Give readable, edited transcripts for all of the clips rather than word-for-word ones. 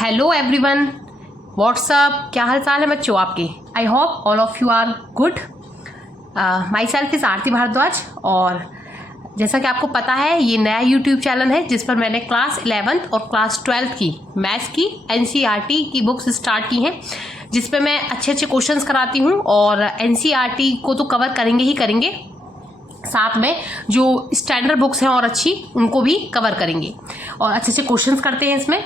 Hello everyone, WhatsApp, क्या हाल चाल है बच्चों आपके। I hope all of you are good. Myself is Aarti Bhardwaj और जैसा कि आपको पता है ये नया यूट्यूब चैनल है जिस पर मैंने क्लास 11th और क्लास 12th की मैथ्स की NCERT की बुक्स स्टार्ट की हैं, जिस पे मैं अच्छे अच्छे क्वेश्चंस कराती हूँ और NCERT को तो कवर करेंगे ही करेंगे, साथ में जो स्टैंडर्ड बुक्स हैं और अच्छी उनको भी कवर करेंगे और अच्छे अच्छे क्वेश्चंस करते हैं इसमें।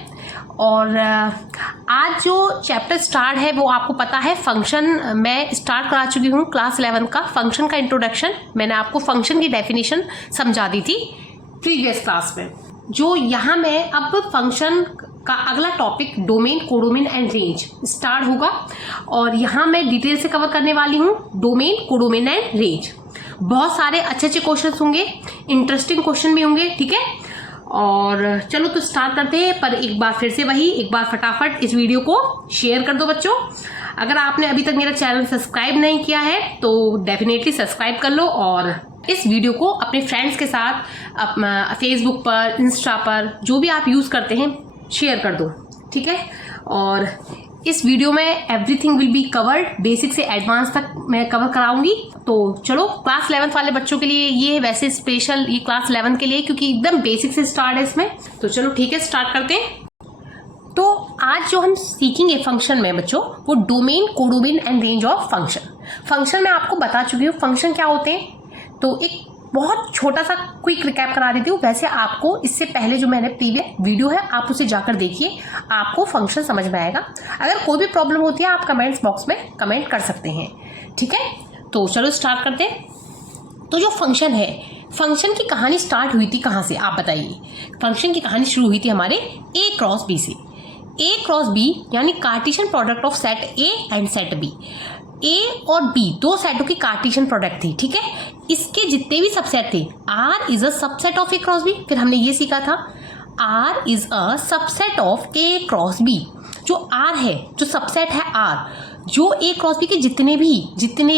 और आज जो चैप्टर स्टार्ट है वो आपको पता है फंक्शन मैं स्टार्ट करा चुकी हूँ क्लास 11 का। फंक्शन का इंट्रोडक्शन मैंने आपको फंक्शन की डेफिनेशन समझा दी थी प्रीवियस क्लास में। जो यहाँ मैं अब फंक्शन का अगला topic domain, codomain and range start होगा और यहाँ मैं डिटेल से कवर करने वाली हूँ डोमेन, कोडोमेन एंड रेंज। बहुत सारे अच्छे अच्छे क्वेश्चन होंगे, इंटरेस्टिंग क्वेश्चन भी होंगे, ठीक है। और चलो तो स्टार्ट करते हैं, पर एक बार फिर से वही, एक बार फटाफट इस वीडियो को शेयर कर दो बच्चों। अगर आपने अभी तक मेरा चैनल सब्सक्राइब नहीं किया है तो डेफिनेटली सब्सक्राइब कर लो और इस वीडियो को अपने फ्रेंड्स के साथ फेसबुक पर, इंस्टा पर, जो भी आप यूज़ करते हैं शेयर कर दो, ठीक है। और इस वीडियो में everything will be covered, basic से एडवांस तक मैं कवर कराऊंगी। तो चलो क्लास 11th वाले बच्चों के लिए ये वैसे स्पेशल, ये क्लास 11 के लिए क्योंकि एकदम बेसिक से स्टार्ट है इसमें। तो चलो ठीक है, स्टार्ट करते हैं। तो आज जो हम सीखेंगे फंक्शन में बच्चों वो domain, codomain and range of function. Function में आपको बता चुकी हूँ फंक्शन क्या होते हैं, तो एक बहुत छोटा सा क्विक रिकैप करा देती हूँ। वैसे आपको इससे पहले जो मैंने प्रीवियस वीडियो है आप उसे जाकर देखिए, आपको फंक्शन समझ में आएगा। अगर कोई भी प्रॉब्लम होती है आप कमेंट्स बॉक्स में कमेंट कर सकते हैं, ठीक है। तो चलो स्टार्ट करते हैं। तो जो फंक्शन है, फंक्शन की कहानी स्टार्ट हुई थी कहाँ से आप बताइए। फंक्शन की कहानी शुरू हुई थी हमारे A क्रॉस B से। A क्रॉस B यानी Cartesian product of set A and set B। A और B दो सेटों की कार्टेशियन प्रोडक्ट थी, ठीक है। इसके जितने भी सबसेट थे, R is a subset of A cross B। फिर हमने ये सीखा था R is a subset of A cross B। जो R है, जो सबसेट है R, जो A क्रॉस B के जितने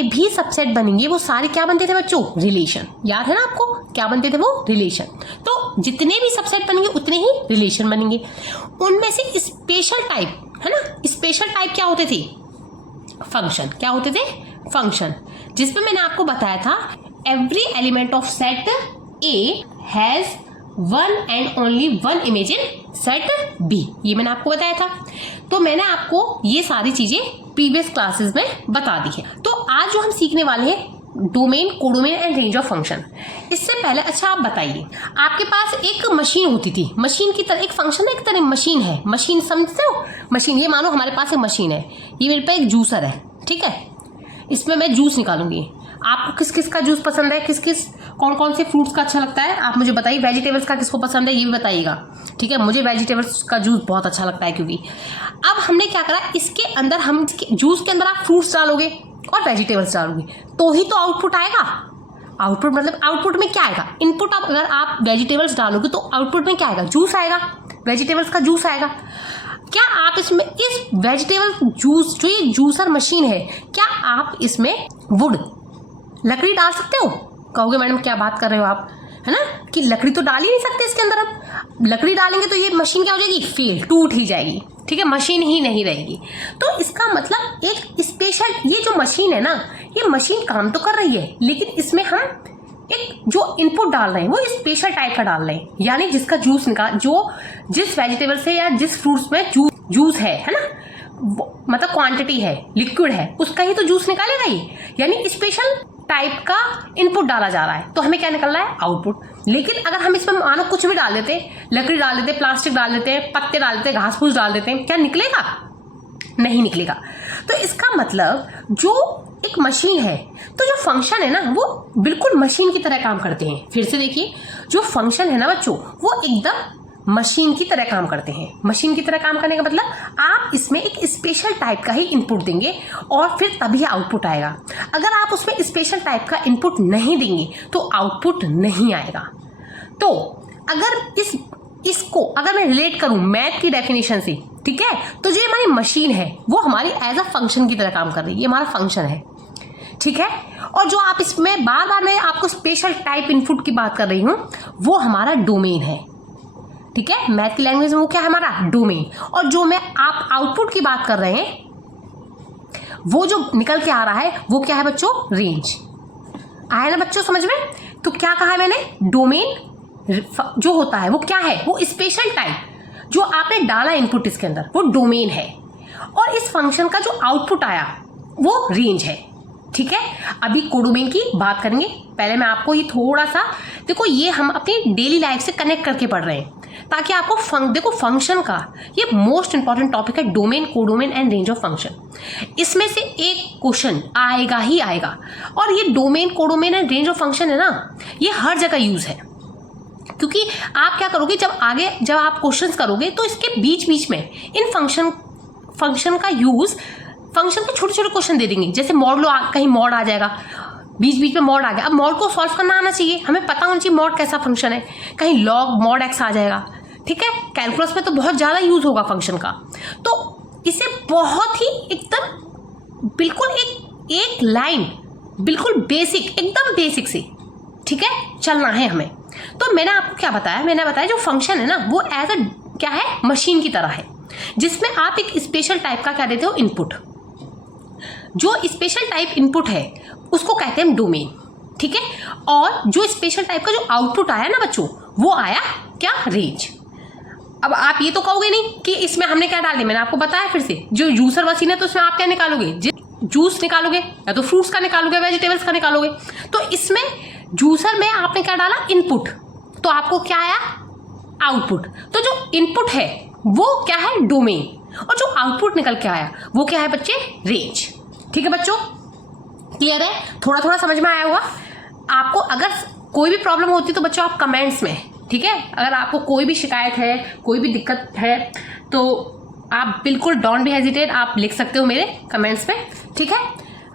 भी सबसेट बनेंगे वो सारे क्या बनते थे बच्चों, रिलेशन। याद है ना आपको क्या बनते थे वो, रिलेशन। तो जितने भी सबसेट बनेंगे उतने ही रिलेशन बनेंगे। उनमें से स्पेशल टाइप है ना, स्पेशल टाइप क्या होते थे, फंक्शन। क्या होते थे, फंक्शन, जिसमें मैंने आपको बताया था every element of set A has one and only one image in set B। ये मैंने आपको बताया था। तो मैंने आपको ये सारी चीजें प्रीवियस क्लासेस में बता दी है। तो आज जो हम सीखने वाले हैं domain, codomain and range of function. इससे पहले अच्छा आप बताइए, आपके पास एक मशीन होती थी, मशीन की तरह एक फंक्शन है, एक तरह मशीन है। मशीन समझते हो, मशीन। ये मानो हमारे पास एक मशीन है, ये मेरे पास एक जूसर है, ठीक है। इसमें मैं जूस निकालूंगी। आपको किस किस का जूस पसंद है, किस किस कौन कौन से फ्रूट्स का अच्छा लगता है आप मुझे बताइए। वेजिटेबल्स का किसको पसंद है ये भी बताइएगा, ठीक है। मुझे वेजिटेबल्स का जूस बहुत अच्छा लगता है क्योंकि अब हमने क्या करा, इसके अंदर हम जूस के अंदर आप फ्रूट्स डालोगे और वेजिटेबल्स डालोगे तो ही तो आउटपुट आएगा। आउटपुट मतलब आउटपुट में क्या आएगा, इनपुट। अब अगर आप वेजिटेबल्स डालोगे तो आउटपुट में क्या आएगा, जूस आएगा, वेजिटेबल्स का जूस आएगा। क्या आप इसमें इस वेजिटेबल जूस, जो ये जूसर मशीन है, क्या आप इसमें वुड, लकड़ी डाल सकते हो। कहोगे मैडम क्या बात कर रहे हो आप, है ना, कि लकड़ी तो डाल ही नहीं सकते इसके अंदर। अब लकड़ी डालेंगे तो ये मशीन क्या हो जाएगी, फेल, टूट ही जाएगी, ठीक है, मशीन ही नहीं रहेगी। तो इसका मतलब एक स्पेशल, ये जो मशीन है ना, ये मशीन काम तो कर रही है लेकिन इसमें हम एक जो इनपुट डाल रहे हैं वो स्पेशल टाइप का डाल रहे हैं। यानी जिसका जूस निकाल, जो जिस वेजिटेबल से या जिस फ्रूट्स में जूस है ना, मतलब क्वांटिटी है, लिक्विड है, उसका ही तो जूस निकालेगा ये। यानी स्पेशल टाइप का इनपुट डाला जा रहा है तो हमें क्या निकल रहा है, आउटपुट। लेकिन अगर हम इसमें मानो कुछ भी डाल देते, लकड़ी डाल देते, प्लास्टिक डाल देते, पत्ते डाल देते, घास फूस डाल देते, क्या निकलेगा, नहीं निकलेगा। तो इसका मतलब जो एक मशीन है, तो जो फंक्शन है ना वो बिल्कुल मशीन की तरह काम करते हैं। फिर से देखिए, जो फंक्शन है ना बच्चों वो एकदम मशीन की तरह काम करते हैं। मशीन की तरह काम करने का मतलब आप इसमें एक स्पेशल टाइप का ही इनपुट देंगे और फिर तभी आउटपुट आएगा। अगर आप उसमें स्पेशल टाइप का इनपुट नहीं देंगे तो आउटपुट नहीं आएगा। तो अगर इसको अगर मैं रिलेट करूं मैथ की डेफिनेशन से, ठीक है, तो जो हमारी मशीन है वो हमारी एज अ फंक्शन की तरह काम कर रही है। ये हमारा फंक्शन है, ठीक है। और जो आप इसमें बार बार मैं आपको स्पेशल टाइप इनपुट की बात कर रही हूं वो हमारा डोमेन है, ठीक है, मैथ की लैंग्वेज में वो क्या है हमारा डोमेन। और जो मैं आप आउटपुट की बात कर रहे हैं वो जो निकल के आ रहा है वो क्या है बच्चों, रेंज। आया ना बच्चों समझ में। तो क्या कहा है मैंने, डोमेन जो होता है वो क्या है, वो स्पेशल टाइप जो आपने डाला इनपुट इसके अंदर वो डोमेन है, और इस फंक्शन का जो आउटपुट आया वो रेंज है। ठीक है, अभी कोडोमेन की बात करेंगे। पहले मैं आपको ये थोड़ा सा देखो, ये हम अपनी डेली लाइफ से कनेक्ट करके पढ़ रहे हैं ताकि आपको देखो फंक्शन का ये मोस्ट इंपॉर्टेंट टॉपिक है, domain, codomain and range of function. इसमें से एक क्वेश्चन आएगा ही आएगा, और ये domain, codomain and range of function है ना, ये हर जगह यूज है। क्योंकि आप क्या करोगे, जब आप क्वेश्चंस करोगे तो इसके बीच बीच में इन फंक्शन का यूज, फंक्शन के छोटे छोटे क्वेश्चन दे देंगे। जैसे मॉड लो, कहीं मॉड आ जाएगा, बीच बीच में मॉड आ गया, अब मॉड को सॉल्व करना आना चाहिए, हमें पता होना चाहिए मॉड कैसा फंक्शन है। कहीं लॉग मॉड एक्स आ जाएगा, ठीक है, कैलकुलस में तो बहुत ज़्यादा यूज होगा फंक्शन का। तो इसे बहुत ही एकदम बिल्कुल एक लाइन बिल्कुल बेसिक, एकदम बेसिक से, ठीक है, चलना है हमें। तो मैंने आपको क्या बताया, मैंने बताया जो फंक्शन है ना वो एज अ क्या है, मशीन की तरह है, जिसमें आप एक स्पेशल टाइप का क्या देते हो, इनपुट। जो स्पेशल टाइप इनपुट है उसको कहते हैं डोमेन, ठीक है। और जो स्पेशल टाइप का जो आउटपुट आया ना बच्चों, वो आया क्या, रेंज। अब आप ये तो कहोगे नहीं कि इसमें हमने क्या डाल दिया, मैंने आपको बताया फिर से, जो जूसर मशीन है तो उसमें आप क्या निकालोगे, जूस निकालोगे, या तो फ्रूट्स का निकालोगे, वेजिटेबल्स का निकालोगे। तो इसमें जूसर में आपने क्या डाला, इनपुट, तो आपको क्या आया, आउटपुट। तो जो इनपुट है वो क्या है, डोमेन, और जो आउटपुट निकल के आया वो क्या है बच्चे, रेंज। ठीक है बच्चों, क्लियर है, थोड़ा थोड़ा समझ में आया होगा आपको। अगर कोई भी प्रॉब्लम होती तो बच्चों आप कमेंट्स में, ठीक है, अगर आपको कोई भी शिकायत है, कोई भी दिक्कत है, तो आप बिल्कुल डोंट बी हेजिटेट, आप लिख सकते हो मेरे कमेंट्स में, ठीक है।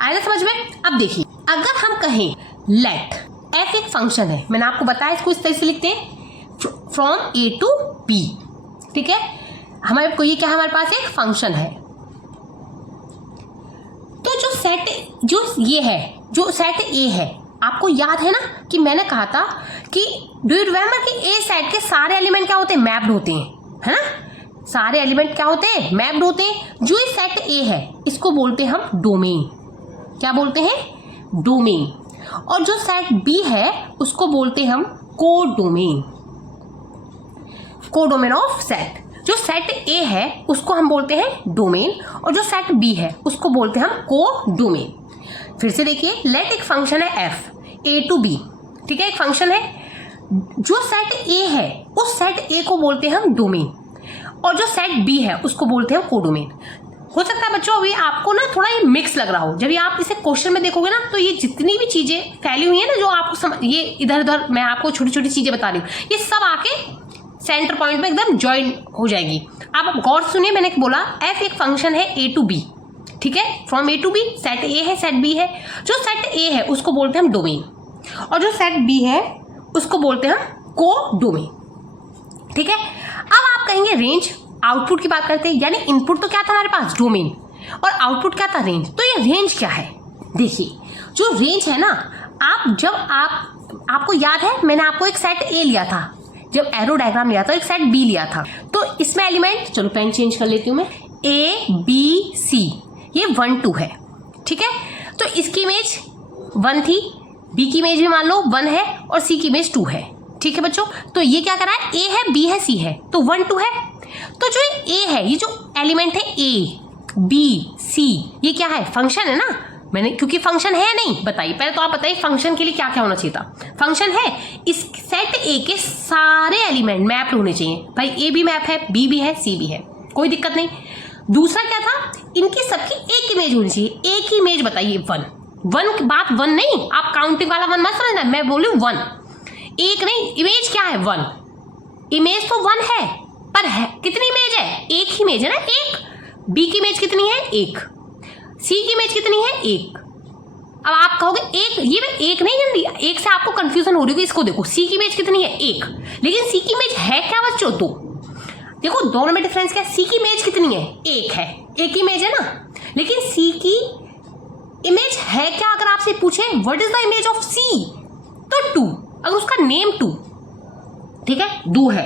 आएगा समझ में। अब देखिए, अगर हम कहें लेट, एफ एक फंक्शन है, मैंने आपको बताया इसको इस तरह से लिखते हैं, फ्रॉम ए टू बी, ठीक है। हमारे को ये क्या, हमारे पास एक फंक्शन है। तो जो सेट, जो ये है, जो सेट ए है, आपको याद है ना कि मैंने कहा था कि डू यू रिमेंबर कि ए सेट के सारे एलिमेंट क्या होते हैं, मैप्ड होते हैं, है ना। सारे एलिमेंट क्या होते हैं, मैप्ड होते हैं। जो ये सेट ए है इसको बोलते हैं हम डोमेन। क्या बोलते हैं, डोमेन। और जो सेट बी है उसको बोलते हैं हम कोडोमेन, कोडोमेन ऑफ सेट। जो सेट ए है उसको हम बोलते हैं डोमेन, और जो सेट बी है उसको बोलते हैं हम कोडोमेन। फिर से देखिए, लेट एक फंक्शन है एफ, ए टू बी, ठीक है, एक फंक्शन है। जो सेट ए है उस सेट ए को बोलते हैं हम डोमेन, और जो सेट बी है उसको बोलते हैं कोडोमेन। हो सकता है बच्चों अभी आपको ना थोड़ा ये मिक्स लग रहा हो, जब ये आप इसे क्वेश्चन में देखोगे ना तो ये जितनी भी चीजें फैली हुई है ना, जो आपको ये इधर उधर मैं आपको छोटी छोटी चीजें बता रही हूँ, ये सब आके सेंटर पॉइंट में एकदम ज्वाइन हो जाएगी। आप गौर सुनिए, मैंने बोला एफ एक फंक्शन है ए टू बी, ठीक है, from A to B, set A है, सेट बी है। जो सेट ए है उसको बोलते हैं हम डोमेन, और जो सेट बी है उसको बोलते हैं हम कोडोमेन, ठीक है। अब आप कहेंगे रेंज, आउटपुट की बात करते हैं, यानी इनपुट तो क्या था हमारे पास, डोमेन, और आउटपुट क्या था, रेंज। तो ये रेंज क्या है, देखिए जो रेंज है ना, आपको याद है मैंने आपको एक सेट ए लिया था, जब एरो डायग्राम लिया था, एक सेट बी लिया था। तो इसमें एलिमेंट, चलो पेन चेंज कर लेती हूँ मैं, ए बी सी, ये 1 2 है, ठीक है। तो इसकी इमेज 1 थी, बी की इमेज भी मान लो 1 है, और सी की इमेज 2 है, ठीक है बच्चों। तो ये क्या कर रहा है, ए है, बी है, सी है, तो 1 2 है। तो जो ए है, ये जो एलिमेंट है ए बी सी, ये क्या है, फंक्शन है ना। मैंने क्योंकि फंक्शन है नहीं, बताइए पहले तो आप बताइए फंक्शन के लिए क्या क्या होना चाहिए था। फंक्शन है, इस सेट ए के सारे एलिमेंट मैप्ड होने चाहिए, भाई ए भी मैप है, बी भी है, सी भी है, कोई दिक्कत नहीं। दूसरा क्या था, इनकी सबकी एक इमेज होनी चाहिए, एक ही इमेज बताइए, 1 बात 1 नहीं, आप काउंटिंग वाला 1 मत समझना, मैं बोलूँ 1, एक नहीं, इमेज क्या है 1, इमेज तो 1 है, पर है कितनी इमेज है, एक ही इमेज है ना, एक। बी की इमेज कितनी है, 1। सी की इमेज कितनी है, 1। अब आप कहोगे एक, ये मैं एक नहीं जानती, एक से आपको कंफ्यूजन हो रही होगी, इसको देखो, सी की इमेज कितनी है, 1, लेकिन सी की इमेज है क्या बच्चों, 2। देखो दोनों में डिफरेंस क्या है, सी की इमेज कितनी है, 1 है, एक ही इमेज है ना, लेकिन सी की इमेज है क्या, अगर आपसे पूछे what is the image of C, तो 2, अगर उसका नेम 2, ठीक है, 2 है।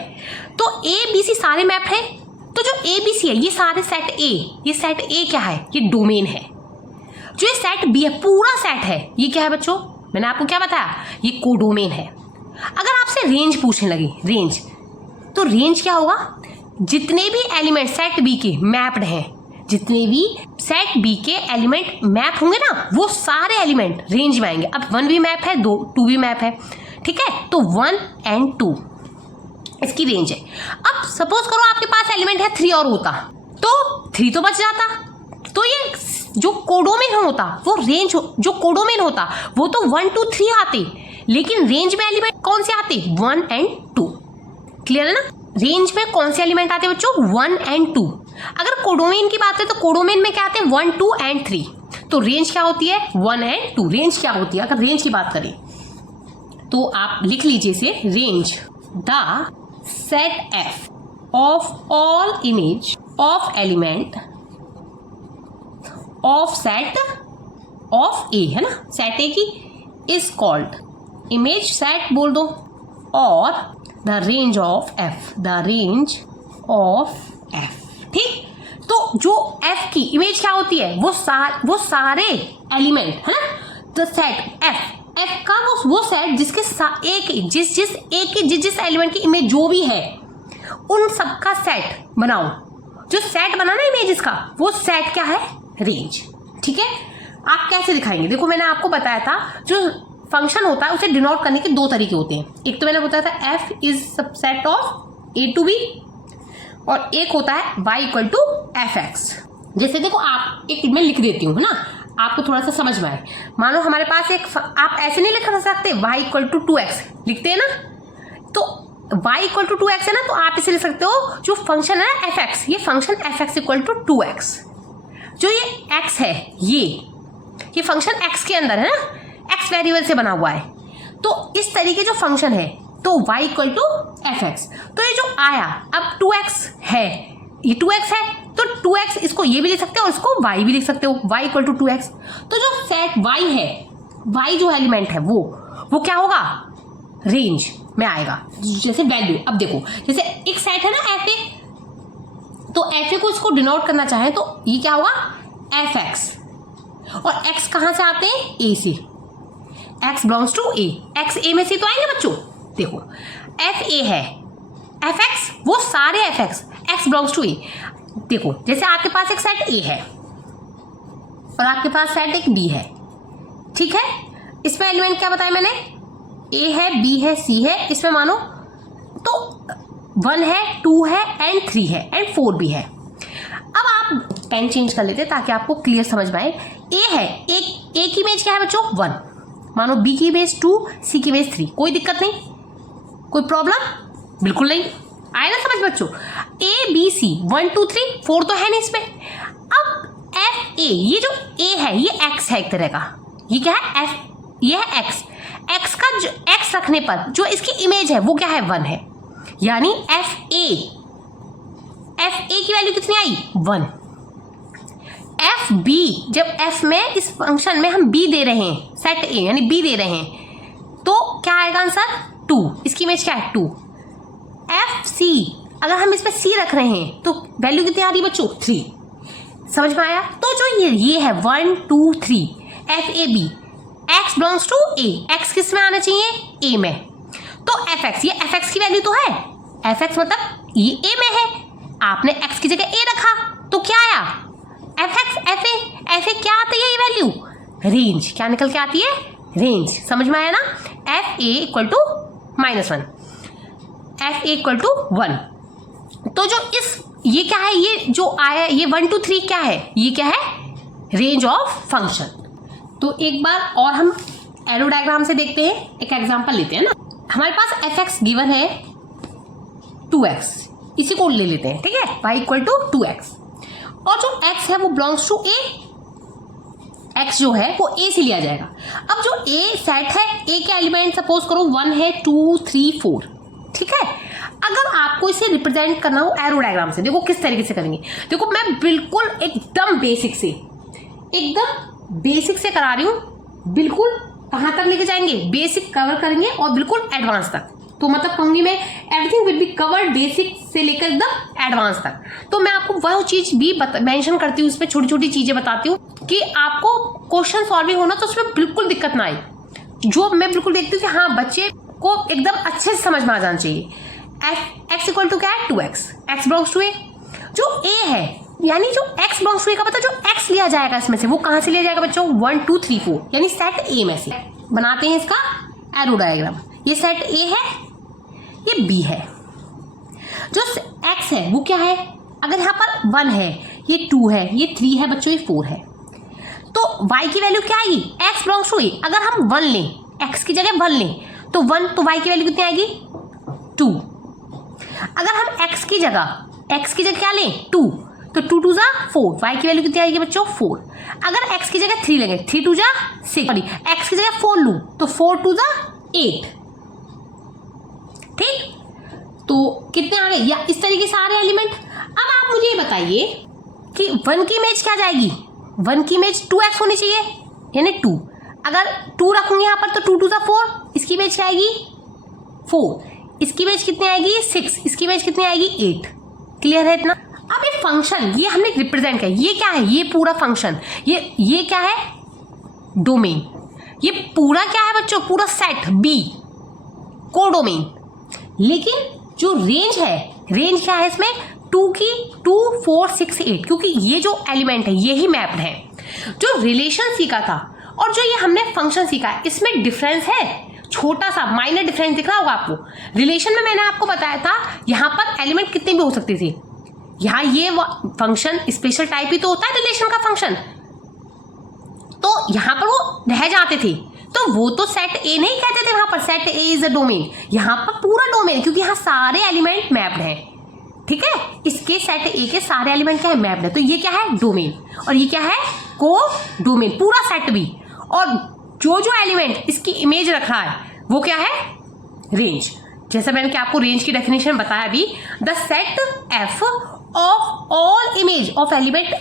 तो ए बी सी सारे मैप है। तो जो ए बी सी है ये सारे सेट ए, ये सेट ए क्या है, ये डोमेन है। जो ये सेट बी है पूरा सेट है, ये क्या है बच्चों, मैंने आपको क्या बताया, ये कोडोमेन है। अगर आपसे रेंज पूछने लगी, रेंज, तो रेंज क्या होगा, जितने भी एलिमेंट सेट बी के मैप्ड हैं, जितने भी सेट बी के एलिमेंट मैप होंगे ना, वो सारे एलिमेंट रेंज में आएंगे। अब 1 भी मैप है, 2 भी मैप है, ठीक है, तो 1 and 2 इसकी रेंज है। अब सपोज करो आपके पास एलिमेंट है 3 और होता, तो 3 तो बच जाता। तो ये जो कोडोमेन होता वो रेंज, जो कोडोमेन होता वो तो 1 2 3 आते, लेकिन रेंज में एलिमेंट कौन से आते, 1 and 2। क्लियर है ना, रेंज में कौन से एलिमेंट आते हैं बच्चों, 1 and 2। अगर कोडोमेन की बात है तो कोडोमेन में क्या आते हैं, 1 2 and 3। तो रेंज क्या होती है, 1 and 2। रेंज क्या होती है, अगर रेंज की बात करें तो आप लिख लीजिए इसे, range the set F of all image of element of set of A, है ना, सेट ए की इज कॉल्ड इमेज सेट बोल दो, और the range of F, the range of F. ठीक, तो जो एफ की इमेज क्या होती है, वो सारे एलिमेंट, है ना, द सेट एफ, एफ का वो सेट जिसके जिस एलिमेंट की इमेज जो भी है उन सबका सेट बनाओ। जो सेट बना ना इमेजेस का, वो सेट क्या है, रेंज। ठीक है, आप कैसे दिखाएंगे, देखो मैंने आपको बताया था जो फंक्शन होता है उसे डिनोट करने के 2 तरीके होते हैं। एक तो मैंने बताया था F is subset of A to B, और एक होता है y equal to F X. जैसे देखो आप एक मैं लिख देती हूँ, है ना, आपको थोड़ा सा समझ में आए। मानो हमारे पास एक, आप ऐसे नहीं लिख सकते y इक्वल टू 2x, लिखते हैं ना, तो y इक्वल टू 2x है ना, तो आप इसे लिख सकते हो जो फंक्शन है एफ एक्स, ये function F X equal to 2x। जो ये x है, ये फंक्शन x के अंदर है ना, x वेरिएबल से बना हुआ है। तो इस तरीके जो फंक्शन है, तो y equal to F X. तो ये जो आया, अब 2x है, ये 2x है, तो 2x इसको ये भी लिख सकते हो, इसको y भी लिख सकते हो, y इक्वल टू 2x। तो जो सेट y है, y जो एलिमेंट है वो क्या होगा, रेंज में आएगा। जैसे वैल्यू, अब देखो जैसे एक सेट है ना एफ ए, तो एफ ए को इसको डिनोट करना चाहे तो ये क्या होगा, एफ एक्स, और x कहाँ से आते हैं, ए से, x belongs to A, x A में से तो आएंगे बच्चों। देखो एफ ए है, एफ एक्स वो सारे F X, x belongs to A. देखो जैसे आपके पास एक सेट ए है और आपके पास सेट एक बी है, ठीक है, इसमें एलिमेंट क्या बताया मैंने, ए है, बी है, सी है, इसमें मानो तो 1 है, 2 है एंड 3 है एंड 4 भी है। अब आप पेन चेंज कर लेते ताकि आपको क्लियर समझ में आए। ए है, एक ए की इमेज क्या है बच्चों, 1, मानो बी की इमेज 2, सी की इमेज 3, कोई दिक्कत नहीं, कोई प्रॉब्लम बिल्कुल नहीं, आए ना समझ बच्चों। ए बी सी 1 2 3 4 तो है नहीं इसमें। अब एफ ए, ये जो ए है ये एक्स है एक तरह का, ये क्या है एफ, ये है एक्स। एक्स का जो एक्स रखने पर जो इसकी इमेज है वो क्या है, 1 है, यानी एफ ए की वैल्यू कितनी आई, 1। एफ बी, जब एफ में इस फंक्शन में हम बी दे रहे हैं, सेट ए यानी बी दे रहे हैं, तो क्या आएगा आंसर, 2, इसकी इमेज क्या है, 2। एफ सी, अगर हम इसमें सी रख रहे हैं तो वैल्यू कितनी आ रही है बच्चों, 3। समझ में आया। तो जो ये है 1 2 3 F A B, X belongs to A, X किस में आना चाहिए, ए में, तो एफ एक्स, ये एफ एक्स की वैल्यू तो है, एफ एक्स मतलब ये ए में है, आपने एक्स की जगह ए रखा तो क्या आया, एफ एक्स, एफ ए क्या आती है ये वैल्यू, रेंज, क्या निकल के आती है, रेंज। समझ में आया ना, F A equal to -1, F A equal to 1। तो जो इस ये क्या है, ये जो आया ये 1 2 3 क्या है, ये क्या है, रेंज ऑफ फंक्शन। तो एक बार और हम एरो डायग्राम से देखते हैं, एक एग्जांपल लेते हैं ना। हमारे पास एफ एक्स गिवन है 2x, इसी को ले लेते हैं, ठीक है, y इक्वल टू 2x, और जो x है वो बिलोंग्स टू a, x जो है वो a से लिया जाएगा। अब जो a सेट है, a के एलिमेंट सपोज करो 1 है, 2 3 4, ठीक है। अगर आपको इसे रिप्रेजेंट करना हो एरो डायग्राम से, देखो किस तरीके से करेंगे। देखो मैं बिल्कुल एकदम बेसिक से करा रही हूँ, बिल्कुल कहाँ तक लेके जाएंगे, बेसिक कवर करेंगे और बिल्कुल एडवांस तक। तो मतलब कहूंगी मैं everything will be covered, basic से लेकर एकदम एडवांस तक। तो मैं आपको वह चीज भी मेंशन करती हूँ, उसमें छोटी छोटी चीजें बताती हूँ कि आपको क्वेश्चन सॉल्विंग होना तो उसमें बिल्कुल दिक्कत ना आए। जो मैं बिल्कुल देखती हूँ कि हाँ बच्चे को एकदम अच्छे से समझ में आ जाना चाहिए। x इक्वल टू क्या है 2x, x belongs to a। जो a है यानी जो x बिलोंग्स टू a का पता, जो x लिया जाएगा इसमें से वो कहां से लिया जाएगा बच्चों, 1 2 3 4 यानी सेट a में से। बनाते हैं इसका एरो डायग्राम। ये सेट a है, ये b है। जो x है वो क्या है, अगर यहाँ पर 1 है, ये 2 है, ये 3 है बच्चों, ये 4 है, तो y की वैल्यू क्या आएगी, x बिलोंग्स टू a। अगर हम 1 लें, x की जगह 1 लें तो 1, तो y की वैल्यू कितनी आएगी 2। अगर हम x की जगह क्या लें 2, तो 2 2 जा 4, y की वैल्यू कितनी आएगी बच्चों 4। अगर x की जगह 3 लेंगे, 3 2 जा 6, सॉरी x की जगह 4 लूं तो 4 2 जा 8। ठीक, तो कितने आ गए या इस तरीके सारे एलिमेंट। अब आप मुझे ये बताइए कि 1 की इमेज क्या जाएगी, 1 की इमेज 2x होनी चाहिए यानी 2। अगर 2 रखूंगी यहाँ पर तो 2 2 जा 4, इसकी इमेज क्या आएगी 4, इसकी इमेज कितनी आएगी 6, इसकी इमेज कितनी आएगी 8। क्लियर है इतना। अब ये फंक्शन ये हमने रिप्रेजेंट किया, ये क्या है, ये पूरा फंक्शन, ये क्या है डोमेन। ये पूरा क्या है बच्चों, पूरा सेट बी कोडोमेन। लेकिन जो रेंज है, रेंज क्या है इसमें 2 की 2 4 6 8, क्योंकि ये जो एलिमेंट है ये ही मैप्ड है। जो रिलेशन सीखा था और जो ये हमने फंक्शन सीखा है इसमें डिफरेंस है, छोटा सा माइनर डिफरेंस दिख रहा होगा आपको। रिलेशन में मैंने आपको बताया था यहाँ पर एलिमेंट कितने भी हो सकते थे, यहाँ ये फंक्शन स्पेशल टाइप ही तो होता है रिलेशन का फंक्शन, तो यहाँ पर वो रह जाते थे, तो वो तो सेट ए नहीं कहते थे वहां पर, set A is a domain. यहाँ पर पूरा डोमेन, क्योंकि यहाँ सारे एलिमेंट मैप्ड हैं। ठीक है, इसके सेट ए के सारे एलिमेंट क्या है मैप्ड है, तो ये क्या है डोमेन, और ये क्या है को डोमेन, पूरा सेट भी। और जो जो एलिमेंट इसकी इमेज रख रहा है वो क्या है रेंज। जैसे मैंने क्या आपको रेंज की डेफिनेशन बताया अभी, the set F of all image of element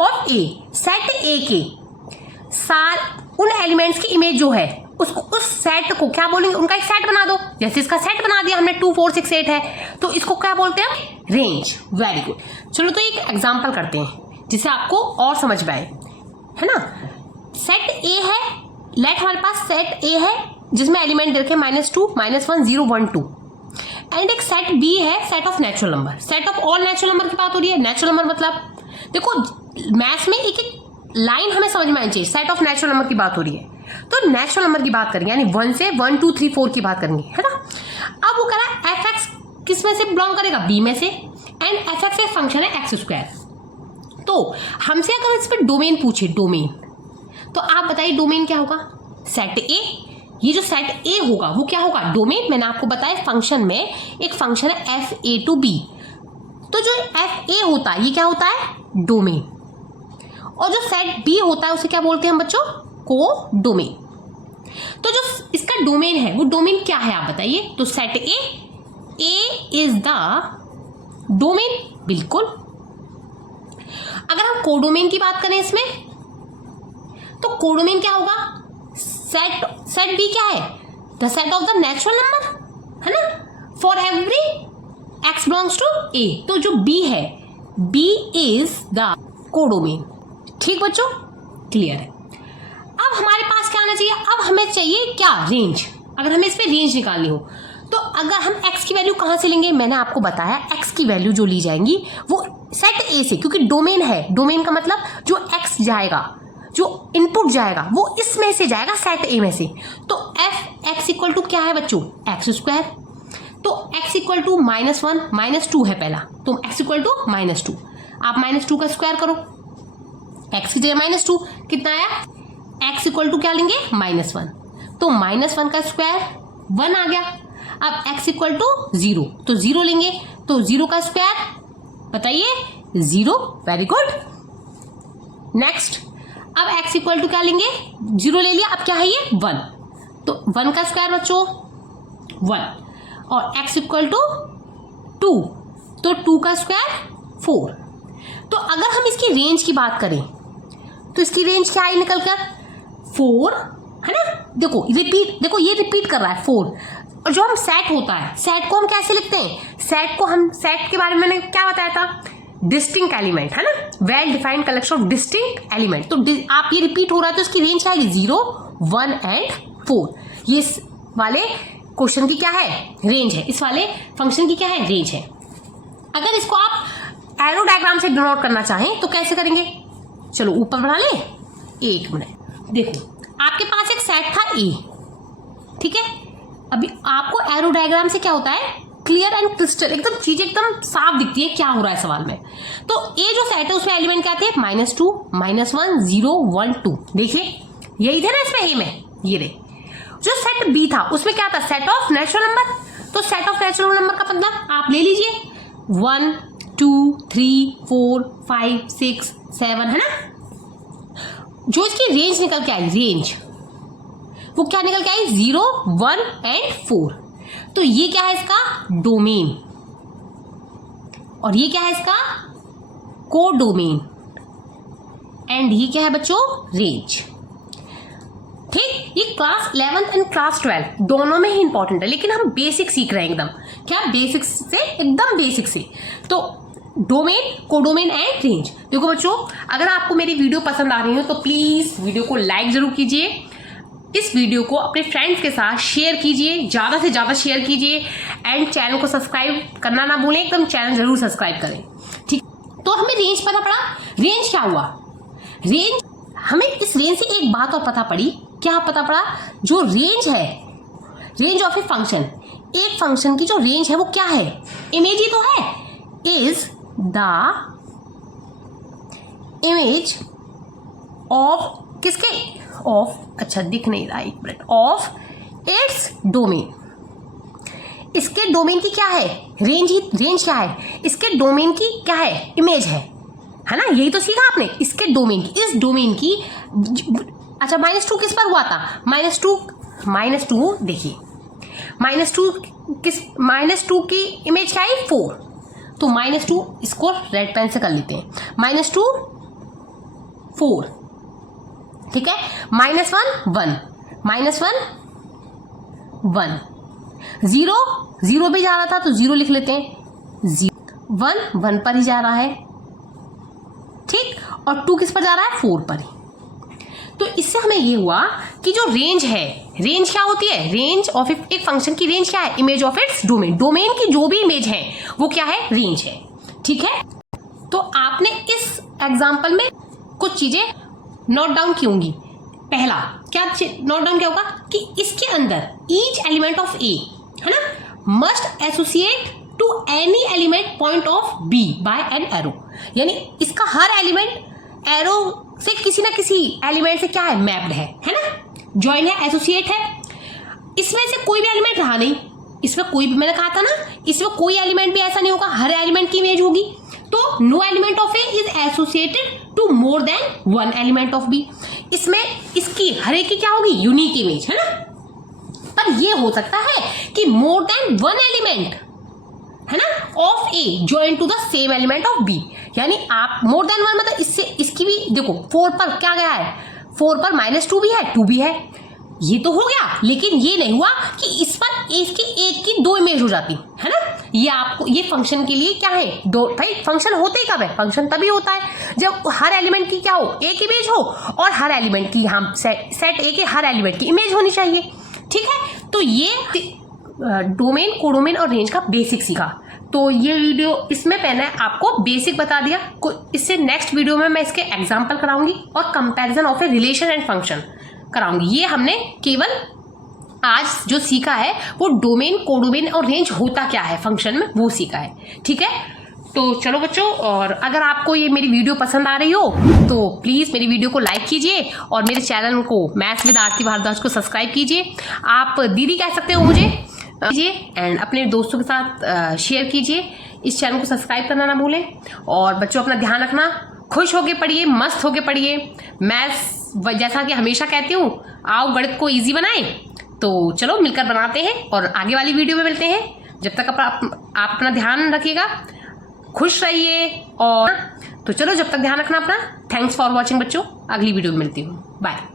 of A, set ए के उन एलिमेंट्स की इमेज जो है उसको, उस सेट को क्या बोलेंगे, उनका एक सेट बना दो। जैसे इसका सेट बना दिया हमने 2 4 6 8 है, तो इसको क्या बोलते हैं रेंज। Very good. चलो तो एक एग्जांपल करते हैं जिससे आपको और समझ में आए, है ना। सेट ए है, लेट हमारे पास सेट ए है जिसमें एलिमेंट रखे -2 -1 0 1 2, एंड एक सेट बी है set of natural number. Set of all natural number की बात हो रही है। नेचुरल नंबर मतलब देखो मैथ्स में एक एक लाइन हमें समझ में आनी चाहिए। सेट ऑफ नेचुरल नंबर की बात हो रही है तो नेचुरल नंबर की बात करेंगे, यानी 1 से 1 2 3 4 की बात करेंगे, है ना। अब वो कह रहा है एफ एक्स किस में से बिलोंग करेगा, बी में से, एंड एफ एक्स एक फंक्शन है एक्स स्क्वायर। तो हमसे अगर इस पर डोमेन पूछे, डोमेन, तो आप बताइए डोमेन क्या होगा, सेट ए। ये जो सेट ए होगा वो क्या होगा डोमेन। मैंने आपको बताया फंक्शन में एक फंक्शन है एफ ए टू बी, तो जो एफ ए होता है ये क्या होता है डोमेन, और जो सेट बी होता है उसे क्या बोलते हैं हम बच्चों, को डोमेन। तो जो इसका डोमेन है वो डोमेन क्या है आप बताइए। तो set A is the domain, बिल्कुल। अगर हम कोडोमेन की बात करें इसमें, तो कोडोमेन क्या होगा, सेट बी क्या है, the set of the natural number, है ना, for every X belongs to A. तो जो बी है, बी इज द कोडोमेन। ठीक बच्चों, क्लियर है। अब हमारे पास क्या आना चाहिए, अब हमें चाहिए क्या रेंज। अगर हमें इस पे रेंज निकालनी हो तो अगर हम x की वैल्यू कहां से लेंगे, मैंने आपको बताया x की वैल्यू जो ली जाएंगी वो सेट ए से, क्योंकि डोमेन है। डोमेन का मतलब जो x जाएगा, जो इनपुट जाएगा वो इसमें से जाएगा सेट ए में से। तो एफ एक्स इक्वल टू क्या है बच्चों, एक्स स्क्वायर। तो x इक्वल टू -1 -2 है पहला, तो x इक्वल टू -2। आप -2 का स्क्वायर करो, x की जगह -2 कितना आया, x इक्वल टू क्या लेंगे -1, तो -1 का स्क्वायर 1 आ गया। अब x इक्वल टू 0, तो 0 लेंगे, तो 0 का स्क्वायर बताइए 0। Very good. नेक्स्ट, अब x इक्वल टू क्या लेंगे, 0 ले लिया, अब क्या है ये 1, तो 1 का स्क्वायर बच्चों 1, और x इक्वल टू 2, तो 2 का स्क्वायर 4। तो अगर हम इसकी रेंज की बात करें तो इसकी रेंज क्या आई निकल कर 4, है ना। देखो रिपीट, देखो ये रिपीट कर रहा है 4, और जो हम सेट होता है, सेट को हम कैसे लिखते हैं? सेट के बारे में मैंने क्या बताया था? डिस्टिंक्ट एलिमेंट, है ना, well defined collection of distinct element. तो आप ये रिपीट हो रहा है तो इसकी रेंज क्या आएगी? 0, 1 एंड 4। ये इस वाले क्वेश्चन की क्या है? रेंज है। इस वाले फंक्शन की क्या है? रेंज है। अगर इसको आप एरो डायग्राम से डिनोट करना चाहें तो कैसे करेंगे? चलो ऊपर बढ़ा लें, 1 मिनट। देखो आपके पास एक सेट था ए, ठीक है। अभी आपको एरो डायग्राम से क्या होता है? क्लियर एंड क्रिस्टल, एकदम चीजें एकदम साफ दिखती है क्या हो रहा है सवाल में। तो ए जो सेट है उसमें एलिमेंट क्या थे? -2, -1, 0, 1, 2। देखिए यही थे ना इसमें ए में, ये रहे। जो सेट बी था उसमें क्या था? Set of natural number. तो सेट ऑफ नेचुरल नंबर का मतलब आप ले लीजिए 1, 2, 3, 4, 5, 6, 7, है ना। जो इसकी रेंज निकल के आई, रेंज वो क्या निकल के आई? 0, 1 एंड 4। तो ये क्या है इसका? डोमेन। और ये क्या है इसका? कोडोमेन। एंड ये क्या है बच्चों? रेंज। ठीक, ये क्लास 11 एंड क्लास 12 दोनों में ही इंपॉर्टेंट है, लेकिन हम बेसिक सीख रहे हैं एकदम। क्या? बेसिक से, एकदम बेसिक से। तो डोमेन, कोडोमेन एंड रेंज। देखो बच्चों, अगर आपको मेरी वीडियो पसंद आ रही हो तो प्लीज वीडियो को लाइक जरूर कीजिए। इस वीडियो को अपने फ्रेंड्स के साथ शेयर कीजिए, ज़्यादा से ज़्यादा शेयर कीजिए। एंड चैनल को सब्सक्राइब करना ना भूलें, एकदम चैनल जरूर सब्सक्राइब करें। ठीक, तो हमें रेंज पता पड़ा। रेंज क्या हुआ? रेंज, हमें इस रेंज से एक बात और पता पड़ी। क्या पता पड़ा? जो रेंज है, रेंज ऑफ ए फंक्शन, एक फंक्शन की जो रेंज है वो क्या है? इमेज ही तो है। इज द इमेज ऑफ किसके? ऑफ, अच्छा दिख नहीं रहा, 1 मिनट। Of its domain. इसके डोमेन की क्या है? रेंज ही, रेंज क्या है? इसके डोमेन की क्या है? इमेज है ना। यही तो सीखा आपने, इसके डोमेन की, इस डोमेन की। अच्छा -2 किस पर हुआ था? -2 देखिए, -2 की इमेज क्या है? 4। तो -2 इसको रेड पेन से कर लेते हैं। -2 4, ठीक है। -1 1, -1 1, 0 भी जा रहा था तो 0 लिख लेते हैं। 0 1 पर ही जा रहा है, ठीक। और 2 किस पर जा रहा है? 4 पर ही। तो इससे हमें ये हुआ कि जो रेंज है, रेंज क्या होती है? रेंज ऑफ एक फंक्शन की रेंज क्या है? Image of its domain. Domain की जो भी इमेज है वो क्या है? रेंज है, ठीक है। तो आपने इस एग्जांपल में कुछ चीजें नोट डाउन की होंगी। पहला क्या नोट डाउन क्या होगा? कि इसके अंदर ईच एलिमेंट ऑफ ए, है ना, must associate to any element point of B by an arrow. यानी इसका हर एलिमेंट एरो से किसी ना किसी एलिमेंट से क्या है? मैप्ड है ना, ज्वाइन है, एसोसिएट है। इसमें से कोई भी एलिमेंट रहा नहीं, इसमें कोई भी, मैंने कहा था ना, इसमें कोई एलिमेंट भी ऐसा नहीं होगा, हर एलिमेंट की इमेज होगी। तो no element of A is associated to more than 1 element of B. इसमें इसकी हर एक की क्या होगी? यूनिक इमेज, है ना। पर ये हो सकता है कि मोर देन 1 एलिमेंट, है ना, of A join to the same element of B. यानी आप मोर देन 1 मतलब इससे इसकी भी देखो, 4 पर क्या गया है? 4 पर -2 भी है, 2 भी है, ये तो हो गया। लेकिन ये नहीं हुआ कि इस पर इसकी एक की 2 इमेज हो जाती, है ना। ये आपको, ये फंक्शन के लिए क्या है? 2। भाई फंक्शन होते ही कब है? फंक्शन तभी होता है जब हर एलिमेंट की क्या हो? एक इमेज हो, और हर एलिमेंट की, हम सेट ए के हर एलिमेंट की इमेज होनी चाहिए, ठीक है। तो ये डोमेन, कोडोमेन और रेंज का बेसिक सीखा। तो ये वीडियो इसमें मैंने आपको बेसिक बता दिया। इससे नेक्स्ट वीडियो में मैं इसके एग्जाम्पल कराऊंगी और comparison of a relation and function कराऊंगी। ये हमने केवल आज जो सीखा है वो डोमेन, कोडोमेन और रेंज होता क्या है फंक्शन में, वो सीखा है, ठीक है। तो चलो बच्चों, और अगर आपको ये मेरी वीडियो पसंद आ रही हो तो प्लीज़ मेरी वीडियो को लाइक कीजिए और मेरे चैनल को मैथ्स विद आरती भारद्वाज को सब्सक्राइब कीजिए। आप दीदी कह सकते हो मुझे कीजिए, एंड अपने दोस्तों के साथ शेयर कीजिए। इस चैनल को सब्सक्राइब करना ना भूलें। और बच्चों अपना ध्यान रखना, खुश होके पढ़िए, मस्त होके पढ़िए। मैथ्स जैसा कि हमेशा कहती हूँ, आओ गणित को ईजी बनाएं। तो चलो मिलकर बनाते हैं और आगे वाली वीडियो में मिलते हैं। जब तक आप अपना ध्यान रखिएगा, खुश रहिए। और तो चलो जब तक ध्यान रखना अपना। थैंक्स फॉर वॉचिंग बच्चों, अगली वीडियो में मिलती हूँ, बाय।